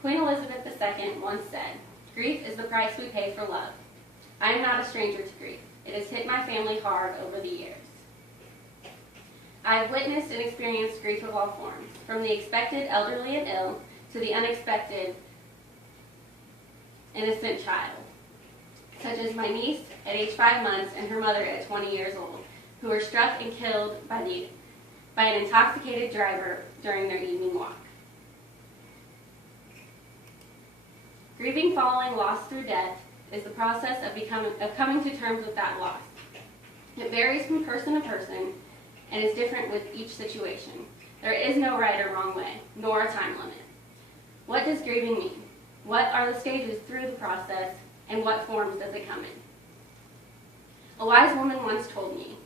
Queen Elizabeth II once said, "Grief is the price we pay for love." I am not a stranger to grief. It has hit my family hard over the years. I have witnessed and experienced grief of all forms, from the expected elderly and ill to the unexpected innocent child, such as my niece at age 5 months and her mother at 20 years old, who were struck and killed by an intoxicated driver during their evening walk. Grieving following loss through death is the process of coming to terms with that loss. It varies from person to person and is different with each situation. There is no right or wrong way, nor a time limit. What does grieving mean? What are the stages through the process, and what forms does it come in? A wise woman once told me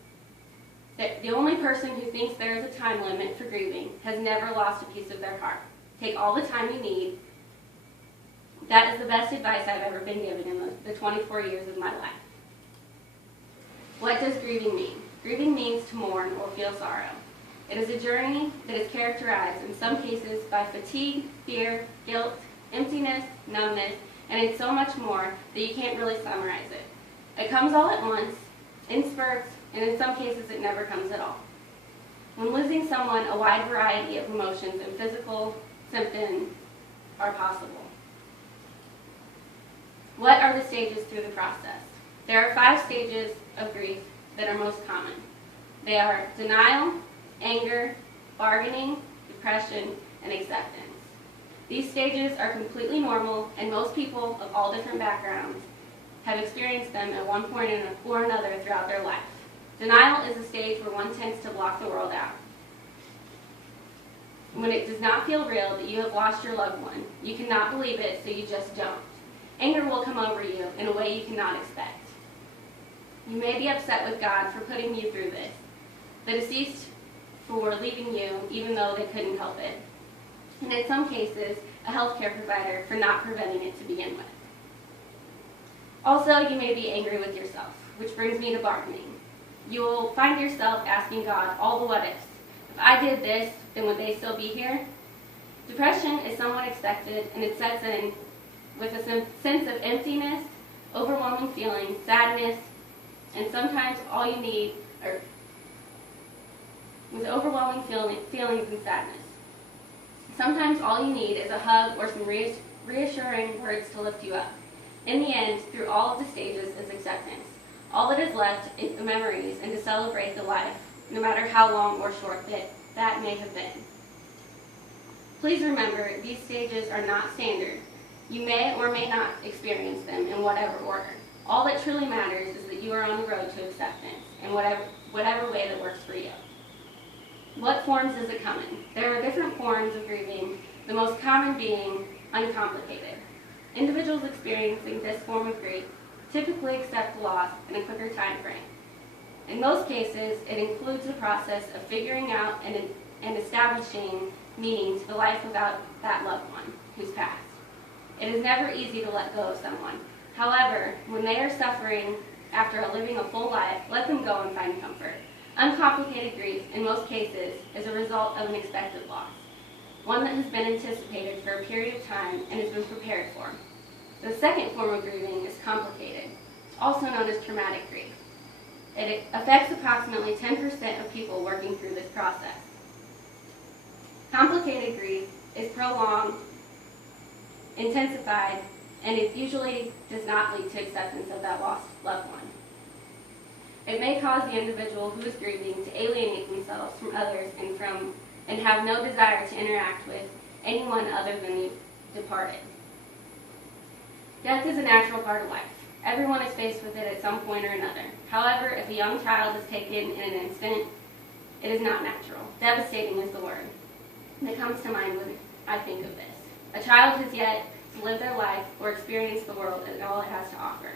that the only person who thinks there is a time limit for grieving has never lost a piece of their heart. Take all the time you need. That is the best advice I've ever been given in the 24 years of my life. What does grieving mean? Grieving means to mourn or feel sorrow. It is a journey that is characterized in some cases by fatigue, fear, guilt, emptiness, numbness, and it's so much more that you can't really summarize it. It comes all at once, in spurts, and in some cases it never comes at all. When losing someone, a wide variety of emotions and physical symptoms are possible. What are the stages through the process? There are 5 stages of grief that are most common. They are denial, anger, bargaining, depression, and acceptance. These stages are completely normal, and most people of all different backgrounds have experienced them at one point or another throughout their life. Denial is a stage where one tends to block the world out. When it does not feel real that you have lost your loved one, you cannot believe it, so you just don't. Anger will come over you in a way you cannot expect. You may be upset with God for putting you through this, the deceased for leaving you even though they couldn't help it, and in some cases, a healthcare provider for not preventing it to begin with. Also, you may be angry with yourself, which brings me to bargaining. You will find yourself asking God all the what ifs. If I did this, then would they still be here? Depression is somewhat expected, and it sets in with a sense of emptiness, overwhelming feelings, sadness, and sometimes all you need are with overwhelming feelings and sadness. Sometimes all you need is a hug or some reassuring words to lift you up. In the end, through all of the stages is acceptance. All that is left is the memories and to celebrate the life, no matter how long or short that may have been. Please remember, these stages are not standard. You may or may not experience them in whatever order. All that truly matters is that you are on the road to acceptance in whatever way that works for you. What forms does it come in? There are different forms of grieving, the most common being uncomplicated. Individuals experiencing this form of grief typically accept loss in a quicker time frame. In most cases, it includes the process of figuring out and establishing meaning to the life without that loved one who's passed. It is never easy to let go of someone. However, when they are suffering after living a full life, let them go and find comfort. Uncomplicated grief, in most cases, is a result of an expected loss, one that has been anticipated for a period of time and has been prepared for. The second form of grieving is complicated, also known as traumatic grief. It affects approximately 10% of people working through this process. Complicated grief is prolonged, intensified, and it usually does not lead to acceptance of that lost loved one. It may cause the individual who is grieving to alienate themselves from others and have no desire to interact with anyone other than the departed. Death is a natural part of life. Everyone is faced with it at some point or another. However, if a young child is taken in an instant, it is not natural. Devastating is the word that comes to mind when I think of this. A child has yet to live their life or experience the world and all it has to offer.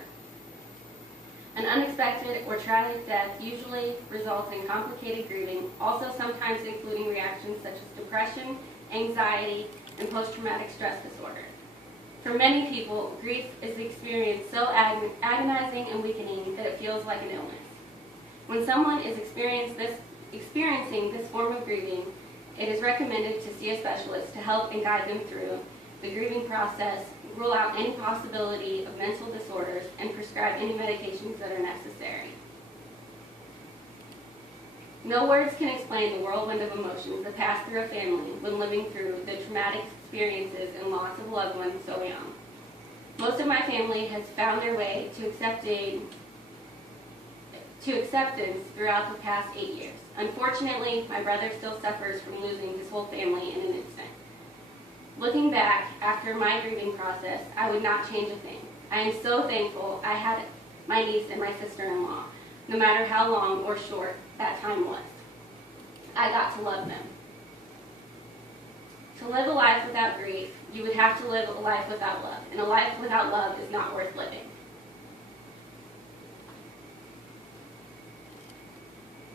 An unexpected or tragic death usually results in complicated grieving, also sometimes including reactions such as depression, anxiety, and post-traumatic stress disorder. For many people, grief is the experience so agonizing and weakening that it feels like an illness. When someone is experiencing this form of grieving, it is recommended to see a specialist to help and guide them through the grieving process, rule out any possibility of mental disorders, and prescribe any medications that are necessary. No words can explain the whirlwind of emotions that pass through a family when living through the traumatic experiences and loss of loved ones so young. Most of my family has found their way to acceptance throughout the past 8 years. Unfortunately, my brother still suffers from losing his whole family in an instant. Looking back, after my grieving process, I would not change a thing. I am so thankful I had my niece and my sister-in-law, no matter how long or short that time was. I got to love them. To live a life without grief, you would have to live a life without love, and a life without love is not worth living.